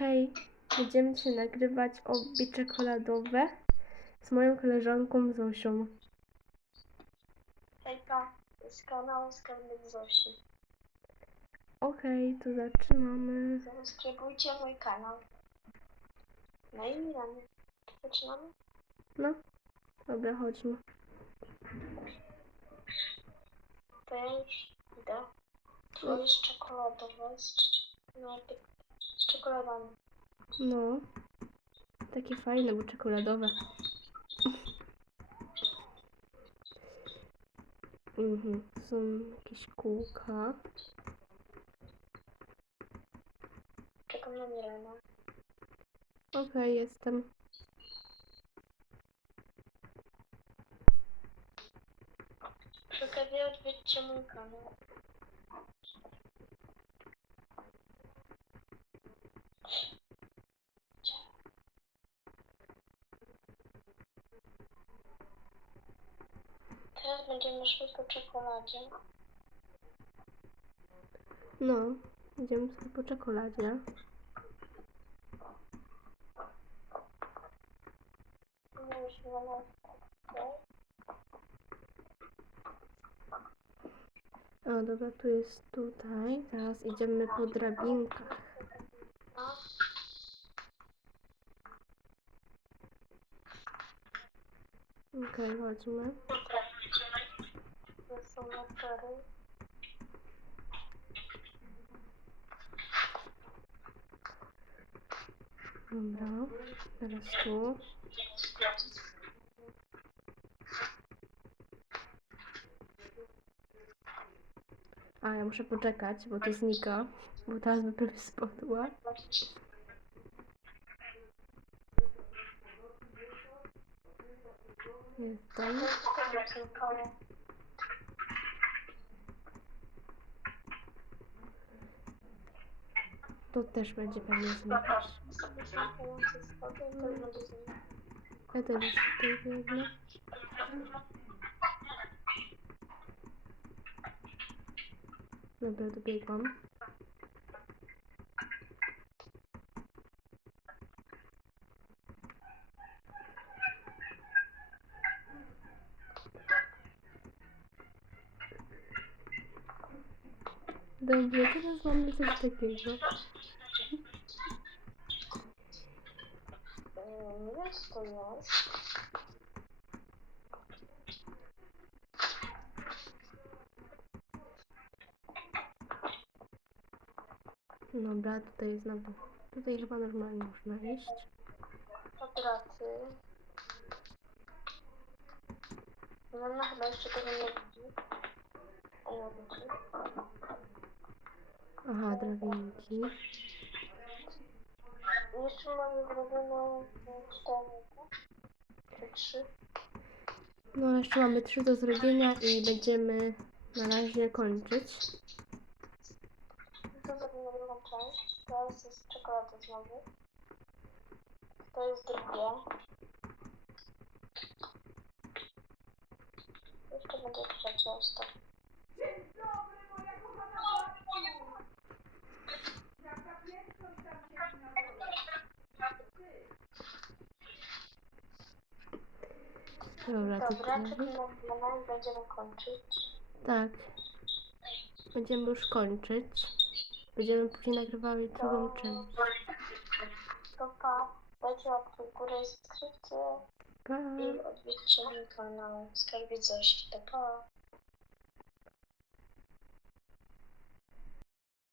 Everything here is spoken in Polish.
Hej, będziemy się nagrywać obie czekoladowe z moją koleżanką Zosią. Hejka, z kanału Skarbnik Zosi. Okej, to zaczynamy. Zasubskrybujcie mój kanał. No i Milany. Zaczynamy? No, dobra, chodźmy. To ja już idę. To jest czekoladowe z, z czekoladami. No, takie fajne, bo czekoladowe. Mhm, są jakieś kółka. Czekam na Milanę. Okej, jestem. Przy okazji odwiedźcie mój kanał. Teraz będziemy szli po czekoladzie. No, idziemy sobie po czekoladzie. O, dobra, tu jest tutaj. Teraz idziemy po drabinkach. Okej, chodźmy. Są. Dobra, teraz tu. A, ja muszę poczekać, bo to znika. Bo teraz by prawie spadła. Jestem. To też będzie pewnie znikać. Ja też tutaj biegnę. Dobra, dobiegłam. Dobrze, teraz mamy coś takiego. Dobra, tutaj jest znowu. Tutaj chyba normalnie można iść. Do pracy. Mama chyba jeszcze tego nie widzi. A ja widzi. Aha, drabinki. Jeszcze mamy zrobioną cztery, trzy? No, jeszcze mamy trzy do zrobienia i będziemy na razie kończyć. To zrobimy drugą część. Teraz jest czekolada znowu. To jest drugie. Jeszcze będzie trzecie, ostatnie. Dobra, Dobra, tutaj. czekamy na dwa i będziemy kończyć. Tak. Będziemy już kończyć. Będziemy później nagrywały drugą część. To pa. Dajcie łapkę w górę i subskrypcję. Pa! I odwiedźcie mój kanał Skarbiec Zosi. To pa.